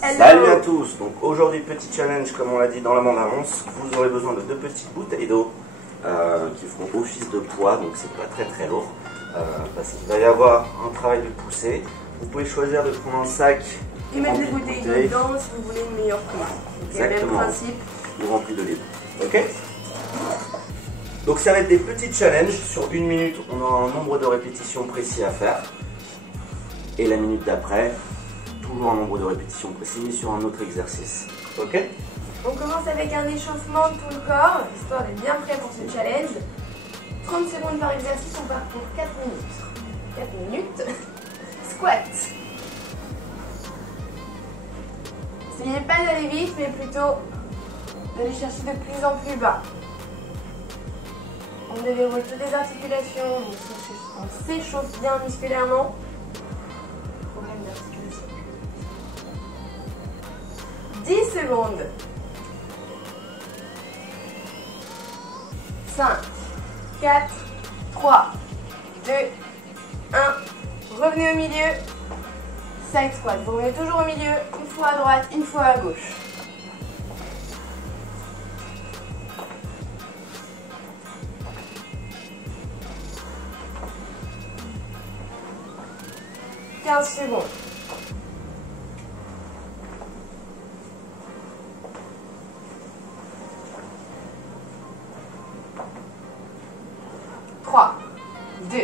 Salut à tous. Donc aujourd'hui, petit challenge, comme on l'a dit dans la bande-annonce. Vous aurez besoin de 2 petites bouteilles d'eau qui feront office de poids, donc c'est pas très lourd parce qu'il va y avoir un travail de poussée. Vous pouvez choisir de prendre un sac et mettre des bouteilles d'eau dedans si vous voulez une meilleure prise. C'est le même principe. Ou rempli de litre. Ok. Donc ça va être des petits challenges. Sur 1 minute, on aura un nombre de répétitions précis à faire. Et la minute d'après, toujours un nombre de répétitions précis, mais sur un autre exercice. Ok? On commence avec un échauffement de tout le corps, histoire d'être bien prêt pour ce challenge. 30 secondes par exercice, on part pour 4 minutes. 4 minutes. Squat. Essayez pas d'aller vite, mais plutôt d'aller chercher de plus en plus bas. On déverrouille toutes les articulations, on s'échauffe bien musculairement. Problème d'articulation. 10 secondes. 5, 4, 3, 2, 1. Revenez au milieu. Side squat. Vous revenez toujours au milieu. Une fois à droite, une fois à gauche. Secondes. 3, 2,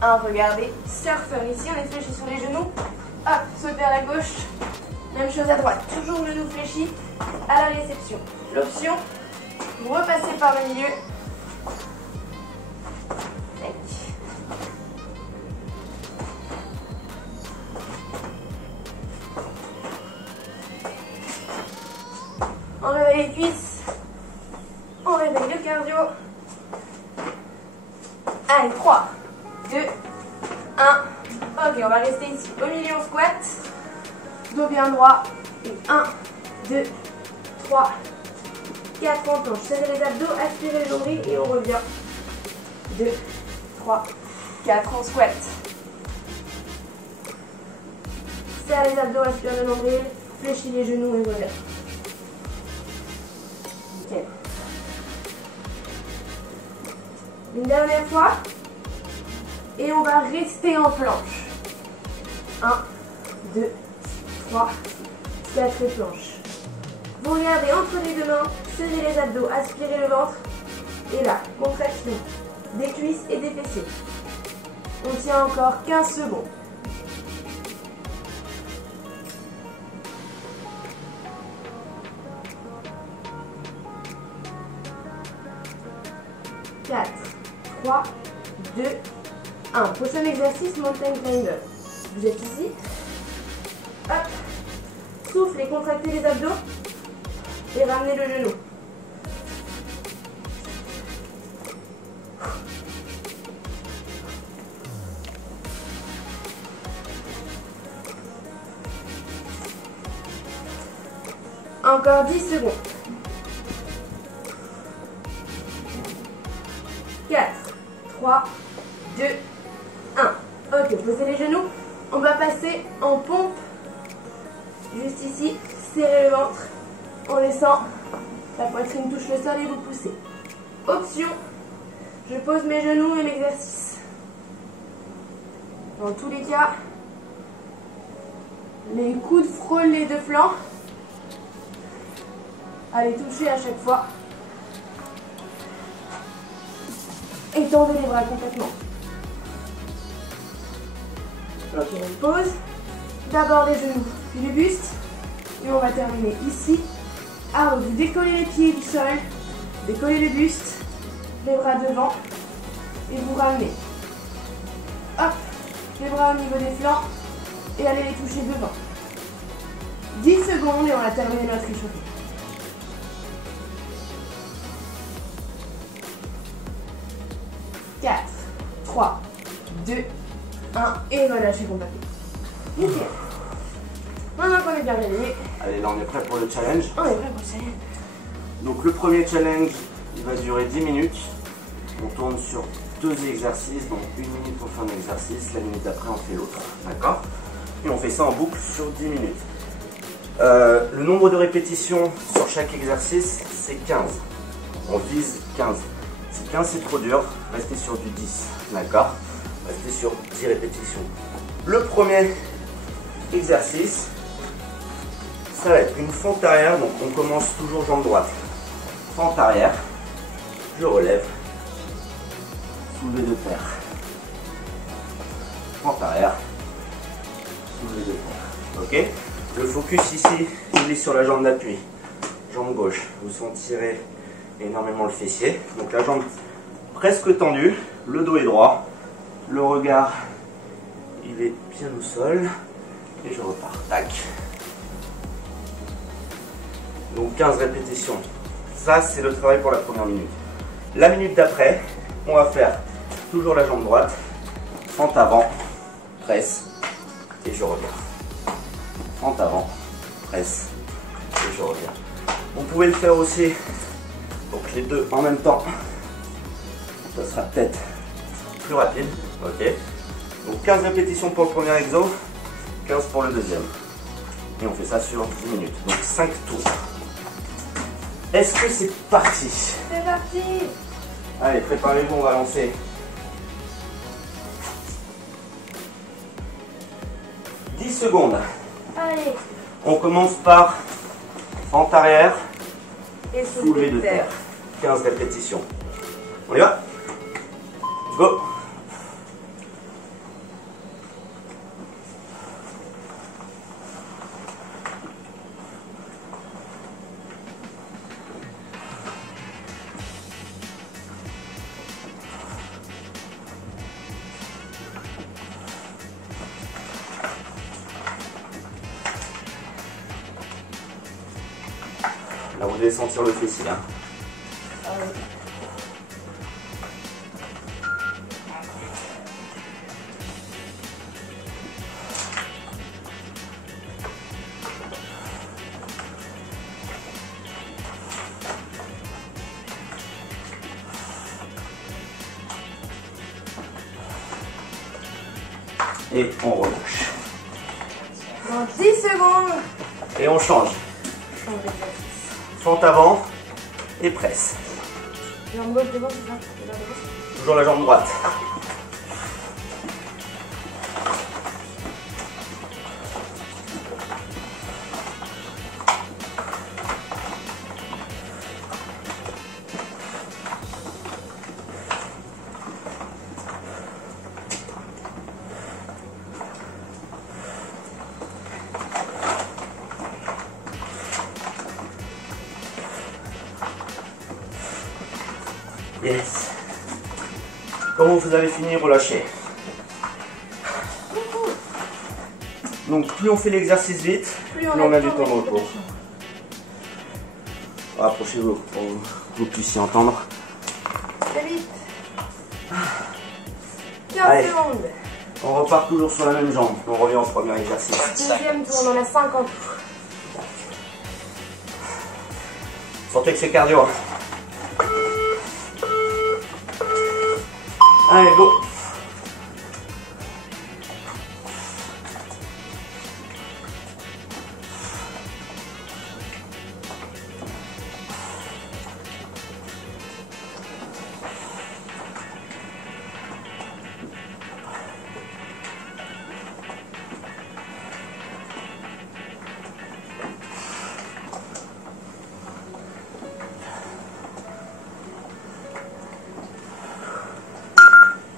1. Regardez, surfeur ici, on est fléchi sur les genoux. Hop, sautez à la gauche. Même chose à droite, toujours genou fléchi à la réception. L'option, vous repassez par le milieu. On réveille les cuisses, on réveille le cardio. Allez, 3, 2, 1. Ok, on va rester ici au milieu, on squat. Dos bien droit. Et 1, 2, 3, 4, on planche. Serrez les abdos, aspirez le nombril et on revient. 2, 3, 4, on squat. Serre les abdos, aspirez le nombril, fléchis les genoux et revient. Okay. Une dernière fois. Et on va rester en planche. 1, 2, 3, 4 planches. Vous regardez entre les deux mains, serrez les abdos, aspirez le ventre. Et là, contraction des cuisses et des fessiers. On tient encore 15 secondes. 4, 3, 2, 1. Prochain exercice, mountain climber. Vous êtes ici. Hop. Souffle et contractez les abdos. Et ramenez le genou. Encore 10 secondes. 4, 3, 2, 1. Ok, posez les genoux. On va passer en pompe. Juste ici, serrez le ventre. En laissant la poitrine touche le sol et vous poussez. Option, je pose mes genoux et l'exercice. Dans tous les cas, les coudes frôlent les deux flancs. Allez toucher à chaque fois. Étendez les bras complètement. Ok, on pose. D'abord les genoux, puis le buste. Et on va terminer ici. Alors, vous décollez les pieds du sol. Décollez le buste. Les bras devant. Et vous ramenez. Hop. Les bras au niveau des flancs. Et allez les toucher devant. 10 secondes et on a terminé notre échauffement. « 4, 3, 2, 1 et relâchez complètement. Nickel. Maintenant qu'on est bien réveillé. Allez, là on est prêt pour le challenge. On est prêt pour le challenge. Donc le premier challenge, il va durer 10 minutes. On tourne sur 2 exercices. Donc 1 minute on fait un exercice, la minute d'après on fait l'autre. D'accord? Et on fait ça en boucle sur 10 minutes. Le nombre de répétitions sur chaque exercice, c'est 15. On vise 15. Si 15 c'est trop dur, restez sur du 10. D'accord? Restez sur 10 répétitions. Le premier exercice, ça va être une fente arrière. Donc on commence toujours jambe droite. Fente arrière. Je relève. Soulevé de terre. Fente arrière. Soulevé de terre. Ok? Le focus ici, il est sur la jambe d'appui. Jambe gauche. Vous sentirez énormément le fessier. Donc la jambe presque tendue. Le dos est droit. Le regard, il est bien au sol. Et je repars. Tac. Donc 15 répétitions. Ça, c'est le travail pour la première minute. La minute d'après, on va faire toujours la jambe droite. Fente avant. Presse. Et je reviens. Fente avant, presse, et je reviens. Vous pouvez le faire aussi, donc les deux en même temps. Ça sera peut-être plus rapide. Ok. Donc 15 répétitions pour le premier exo, 15 pour le deuxième. Et on fait ça sur 10 minutes. Donc 5 tours. Est-ce que c'est parti? C'est parti. Allez, préparez-vous, on va lancer. « 10 secondes. Allez. On commence par fente arrière, Et soulevé de terre. 15 répétitions. On y va? Go! Là, vous devez sentir le fessier. Hein. Ah oui. Et on relâche. Dans 10 secondes. Et on change. Change d'exercice. Fente avant et presse. Jambe gauche devant, c'est ça? C'est la gauche. Toujours la jambe droite. Yes. Quand vous avez fini, relâchez. Donc plus on fait l'exercice vite, plus on a du temps de repos. Rapprochez-vous pour que vous puissiez entendre. C'est vite. 15 Allez. secondes. On repart toujours sur la même jambe. On revient au premier exercice. Deuxième tour, on en a 5 en tout. Sentez que c'est cardio. Hein. Allez, go.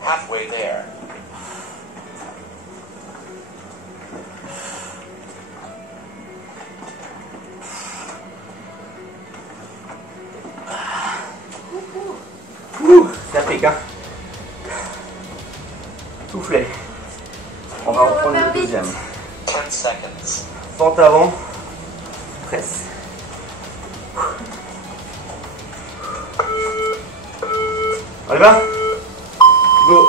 Halfway there. Ça pique, hein. Soufflez. On va reprendre le deuxième. 10 seconds. Fente avant. Presse. On y va? Go.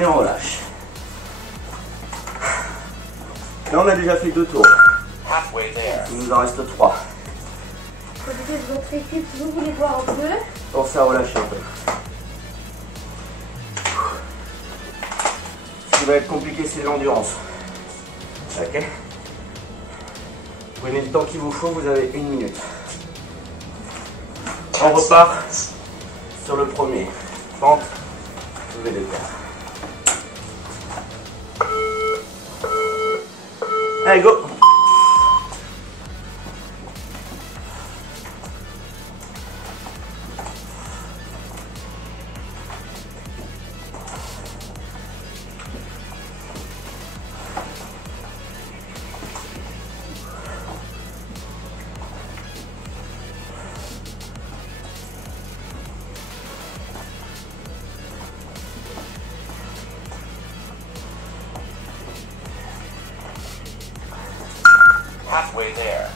Et on relâche. Là, on a déjà fait 2 tours. Halfway there. Il nous en reste 3. Profitez de votre équipe si vous voulez voir un peu. Pensez à relâcher un peu. Ce qui va être compliqué, c'est l'endurance. Ok. Prenez le temps qu'il vous faut, vous avez 1 minute. On 10 repart seconds. sur le premier. Pente, levez le terre. Allez, go! Halfway there.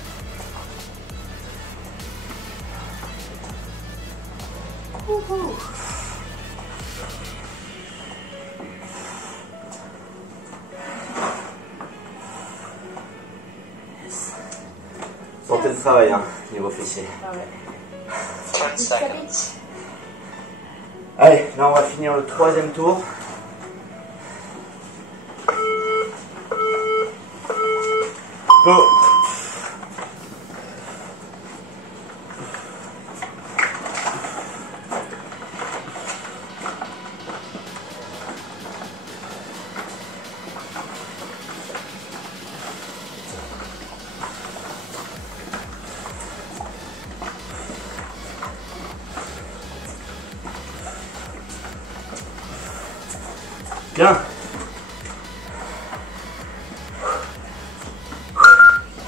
Sentez le travail, hein, niveau fessier. Ah ouais. 10 seconds. Allez, là on va finir le 3e tour. Go! Bien.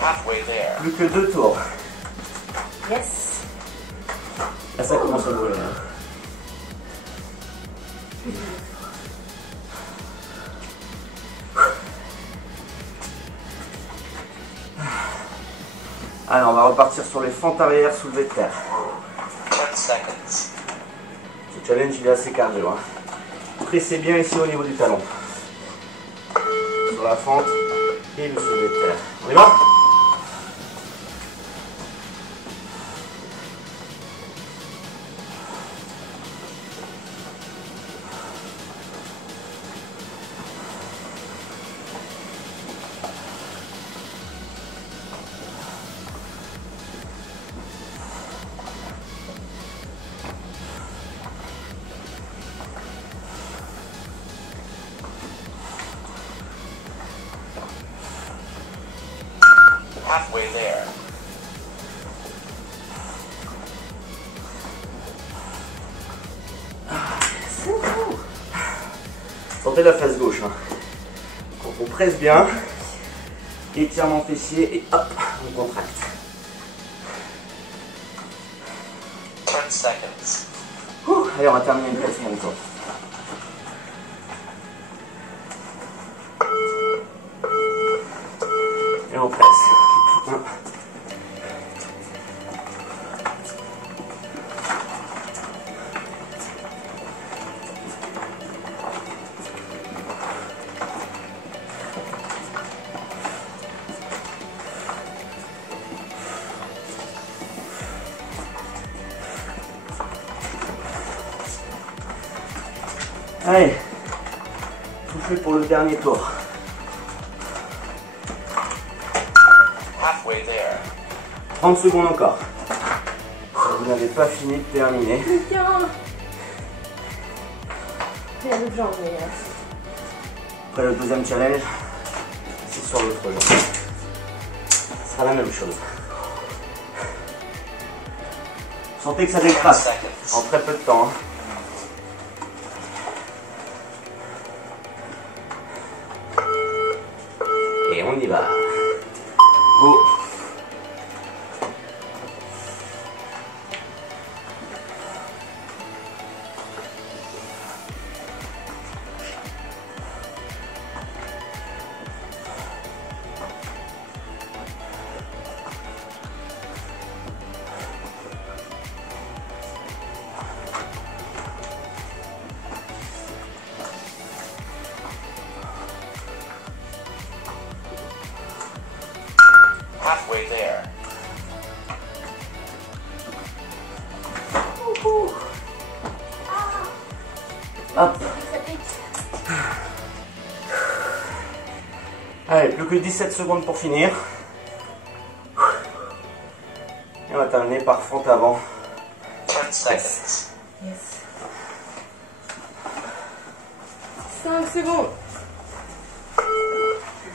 Halfway there. Plus que 2 tours. Yes. Là ça commence à brûler. Hein. Allez, on va repartir sur les fentes arrière soulevées de terre. 10 seconds. Ce challenge il est assez cardio. Hein. Pressez bien ici au niveau du talon. Sur la fente et le soulevé de terre. On y va? Halfway there. Sentez la face gauche. Hein. On presse bien. Étirement fessier et hop, on contracte. 10 seconds. Ouh, allez, on va terminer le 4e tour. Et on presse. Allez, tout fait pour le dernier tour. Halfway there. 30 secondes encore. Vous n'avez pas fini de terminer. Tiens. C'est à l'autre jambe, mais... Après le 2e challenge, c'est sur l'autre jambe. Ce sera la même chose. Sentez que ça 10 décrasse seconds. en très peu de temps. Hein. Et on y va. Go. Hop. Allez, plus que 17 secondes pour finir. Et on va terminer par front avant. 10 seconds. Yes. 5 secondes.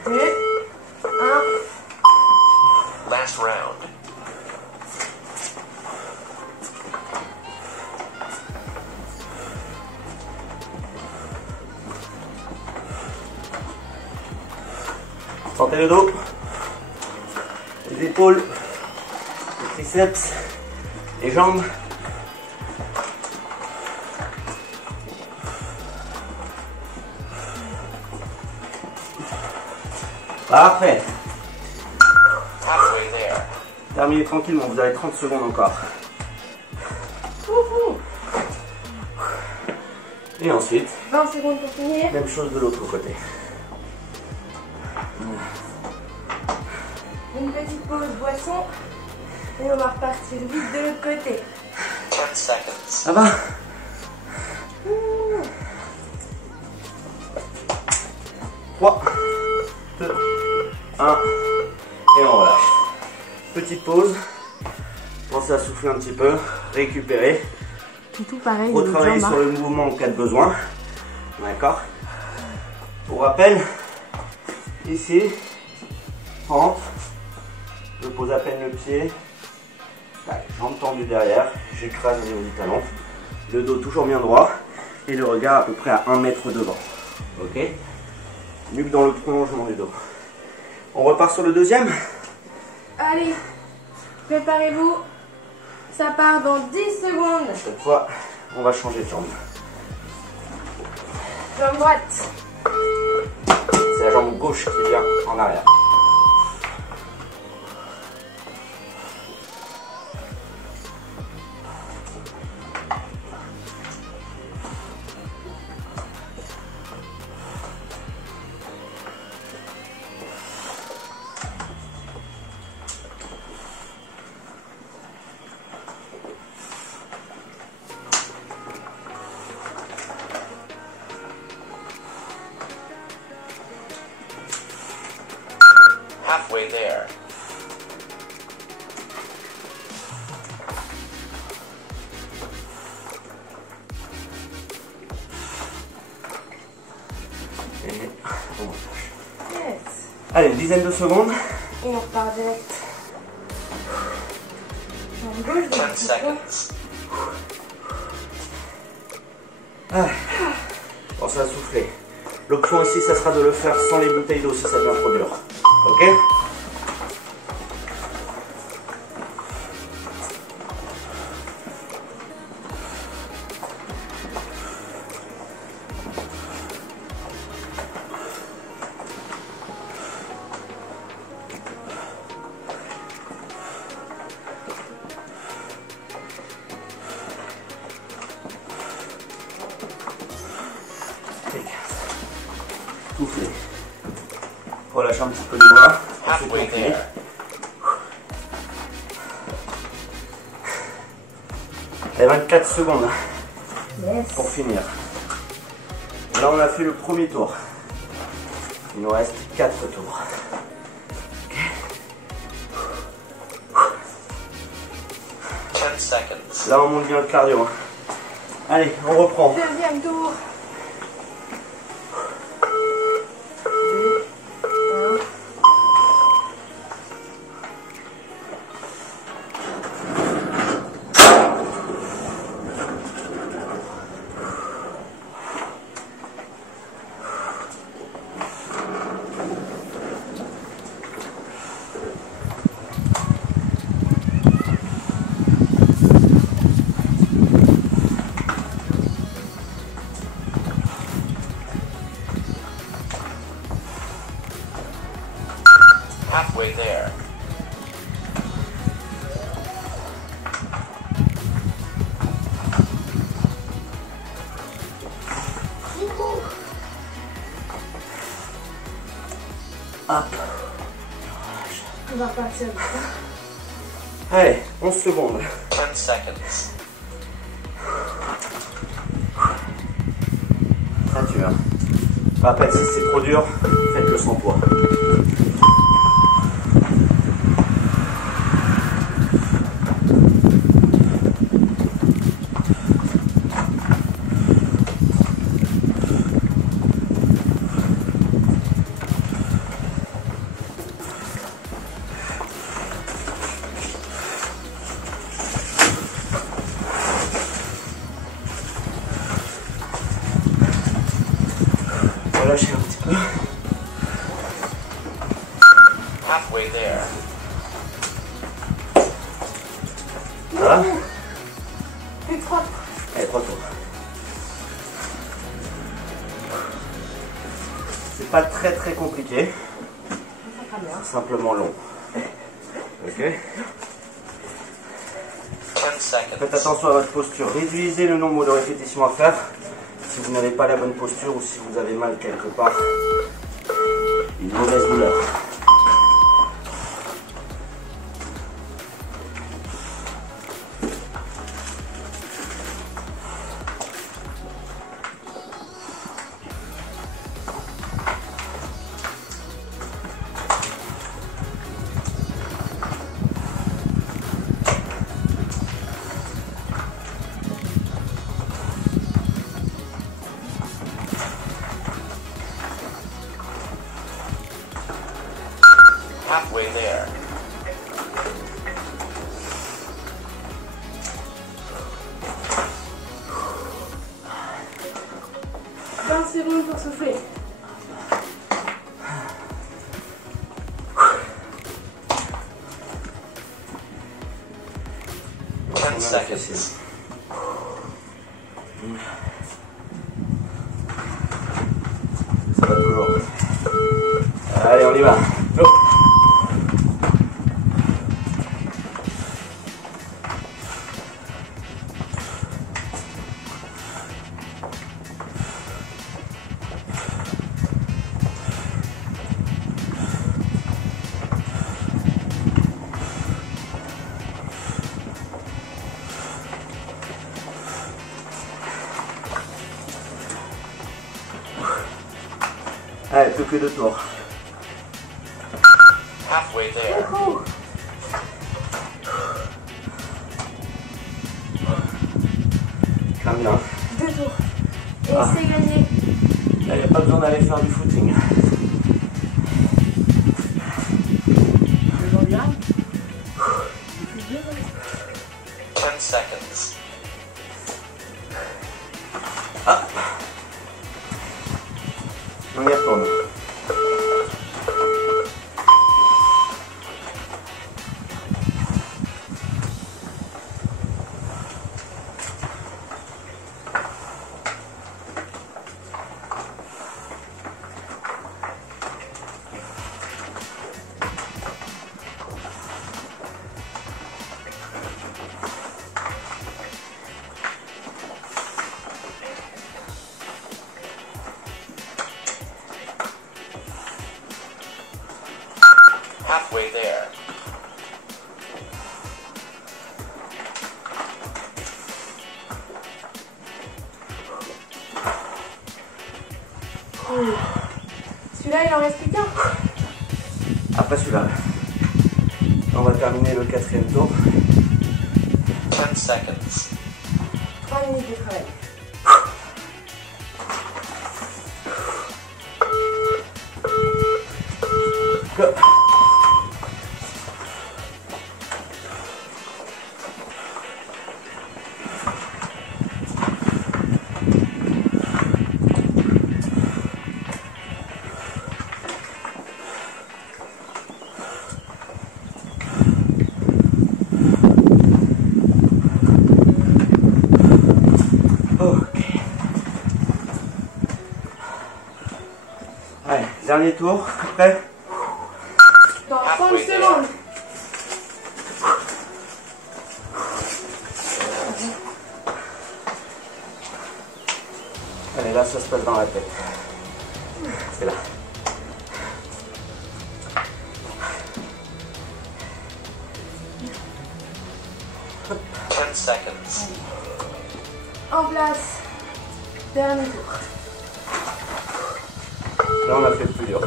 2, 1. Last round. Sentez le dos, les épaules, les triceps, les jambes. Parfait. Halfway there. Terminez tranquillement, vous avez 30 secondes encore. Et ensuite, 20 secondes pour finir. même chose de l'autre côté. Une petite pause boisson. Et on va repartir vite de l'autre côté. 10 seconds. Ça va? 3, 2, 1, et on relâche. Petite pause. Pensez à souffler un petit peu, récupérer. C'est tout pareil. Retravailler sur le mouvement en cas de besoin. D'accord? Pour rappel, ici, rentre, je pose à peine le pied, tac, jambes tendues derrière, j'écrase au niveau du talon, le dos toujours bien droit et le regard à peu près à 1 mètre devant. Ok? Nuque dans le prolongement du dos. On repart sur le deuxième. Allez, préparez-vous. Ça part dans 10 secondes. Cette fois, on va changer de jambe. Jambe droite. C'est la jambe gauche qui vient en arrière. Halfway there. Et on relâche. Yes. Allez, une dizaine de secondes. Et on repart direct. Jambe gauche. 10 donc, seconds. Pensez à souffler. L'option ici, ça sera de le faire sans les bouteilles d'eau si ça devient trop dur. Ok? Soufflez. Relâchez un petit peu les bras. Halfway there. Et 24 secondes Yes. pour finir. Là, on a fait le premier tour. Il nous reste 4 tours. Ok. 10 seconds. Là, on monte bien le cardio. Allez, on reprend. Deuxième tour. 2, 1. Halfway there. Hop. On va repartir. Allez, 11 secondes. 10 seconds. Je rappelle, si c'est trop dur, faites-le sans poids. Relâchez un petit peu. Halfway there. Ça va? Et 3. Allez, 3 tours. C'est pas très compliqué. C'est simplement long. Ok? 10 seconds. Faites attention à votre posture. Réduisez le nombre de répétitions à faire. Si vous n'avez pas la bonne posture ou si vous avez mal quelque part, une mauvaise douleur. Halfway there. C'est bon pour souffler. Ten seconds. Ça va toujours. Allez, on y va. Go. Allez, plus que 2 tours. Halfway there. Oh. Crame bien. 2 tours. Et Ah. c'est gagné. Là, il n'y a pas besoin d'aller faire du footing. Ten seconds. Ah. On y retourne. Halfway there. Celui-là, il en reste plus qu'un. Après celui-là, on va terminer le 4e tour. 10 seconds. 3 minutes de travail. Go. Allez, dernier tour, prêt? Dans 30 Halfway there. secondes. Allez, là, ça se passe dans la tête. C'est là. Ten seconds. En place. Dernier tour. Là, on a fait le plus dur.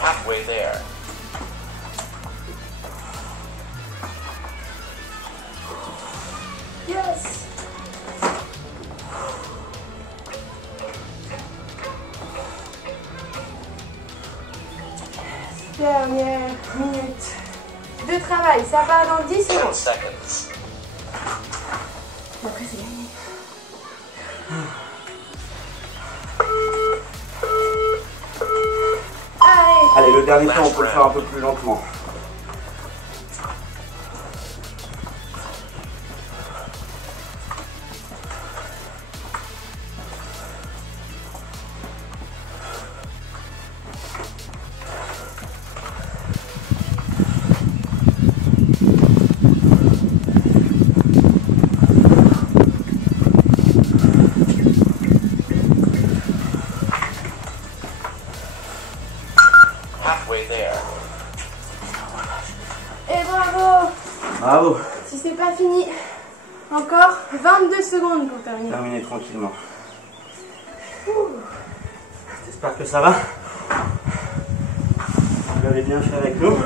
Halfway there. Yes. Dernière minute de travail. Ça part dans 10 10 secondes. seconds. Après, c'est gagné. Allez. Allez, le dernier temps, on peut le faire un peu plus lentement. Halfway there. Et bravo. Bravo. Si c'est pas fini, encore 22 secondes pour terminer. Terminez tranquillement. J'espère que ça va. Vous l'avez bien fait avec nous.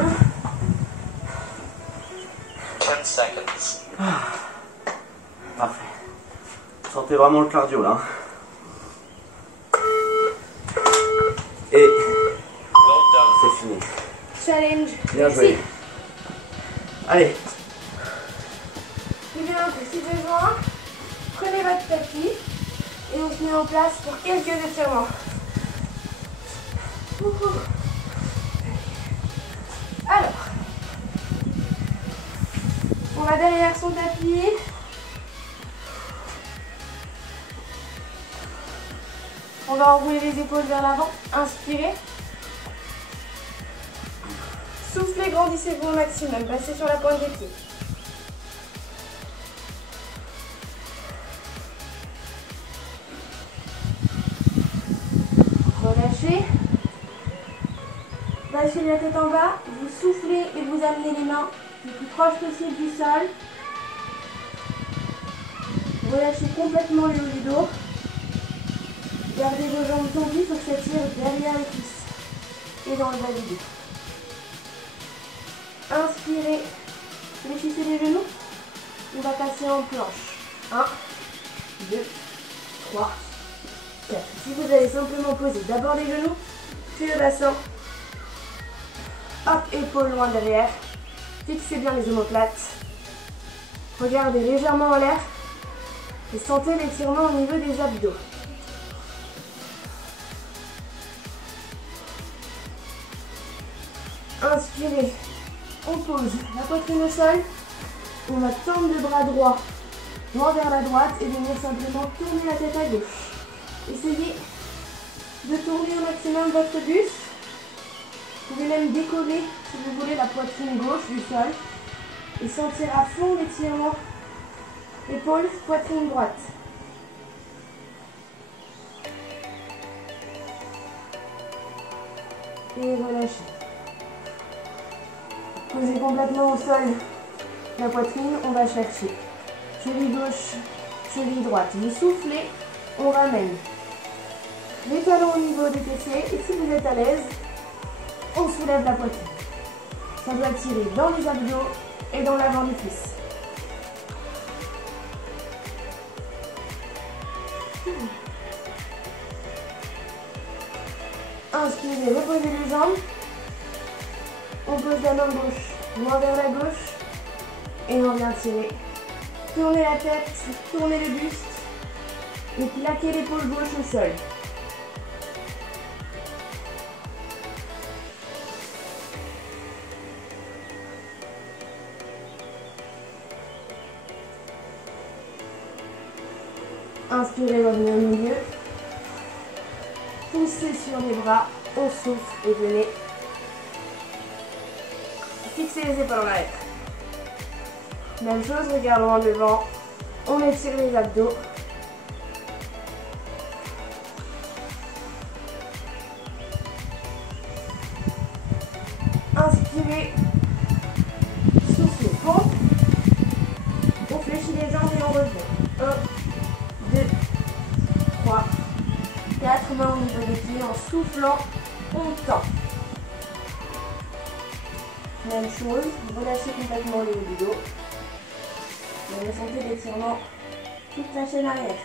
10 seconds. Parfait. Vous sentez vraiment le cardio là. Et Well done. c'est fini. Challenge. Bien réussi. joué. Allez, Eh bien, si besoin, prenez votre tapis et on se met en place pour quelques étirements. Ouhou. Alors, on va derrière son tapis. On va enrouler les épaules vers l'avant. Inspirez. Soufflez, grandissez-vous au maximum. Passez sur la pointe des pieds. Relâchez. Lâchez la tête en bas. Vous soufflez et vous amenez les mains le plus proche possible du sol. Relâchez complètement le haut du dos. Gardez vos jambes tendues, il faut que ça tire derrière les cuisses et dans le bas du dos. Inspirez, fléchissez les genoux. On va passer en planche. 1, 2, 3, 4. Si vous allez simplement poser d'abord les genoux, puis le bassin. Hop, épaules loin derrière. Fixez bien les omoplates. Regardez légèrement en l'air et sentez l'étirement au niveau des abdos. Inspirez, on pose la poitrine au sol, on va tendre le bras droit loin vers la droite et venir simplement tourner la tête à gauche. Essayez de tourner au maximum votre buste. Vous pouvez même décoller, si vous voulez, la poitrine gauche du sol et sentir à fond l'étirement, épaules, poitrine droite. Et relâchez. Posez complètement au sol la poitrine, on va chercher cheville gauche, cheville droite. Vous soufflez, on ramène les talons au niveau des fessiers et si vous êtes à l'aise, on soulève la poitrine. Ça doit tirer dans les abdos et dans l'avant des cuisses. Inspirez, reposez les jambes. On pose la main gauche, loin vers la gauche. Et on vient tirer. Tournez la tête, tournez le buste. Et plaquez l'épaule gauche au sol. Inspirez, revenez au milieu. poussez sur les bras, on souffle et venez fixer les épaules en arrière. Même chose, regardons en devant, on étire les abdos. Inspirez, soufflez, pompe, on fléchit les jambes et on revient. 1, 2, 3, 4 mains au niveau des pieds, en soufflant, on tend. Même chose, relâchez complètement le haut du dos. Vous ressentez l'étirement toute la chaîne arrière.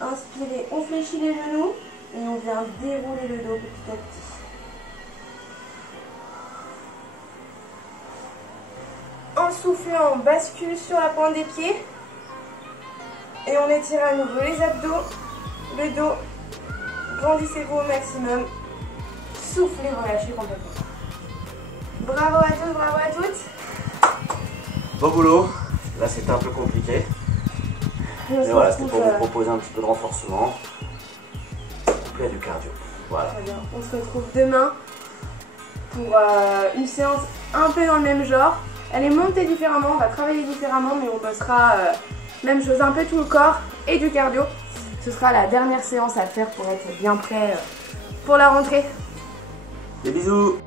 Inspirez, on fléchit les genoux et on vient dérouler le dos petit à petit. En soufflant, on bascule sur la pointe des pieds et on étire à nouveau les abdos, le dos. Grandissez-vous au maximum. Soufflez, relâchez complètement. Bravo à tous, bravo à toutes. Bon boulot. Là, c'était un peu compliqué. Mais voilà, c'était pour vous proposer un petit peu de renforcement. Complet du cardio. Voilà. Très bien. On se retrouve demain pour une séance un peu dans le même genre. Elle est montée différemment, on va travailler différemment, mais on bossera même chose, un peu tout le corps et du cardio. Ce sera la dernière séance à faire pour être bien prêt pour la rentrée. Des bisous.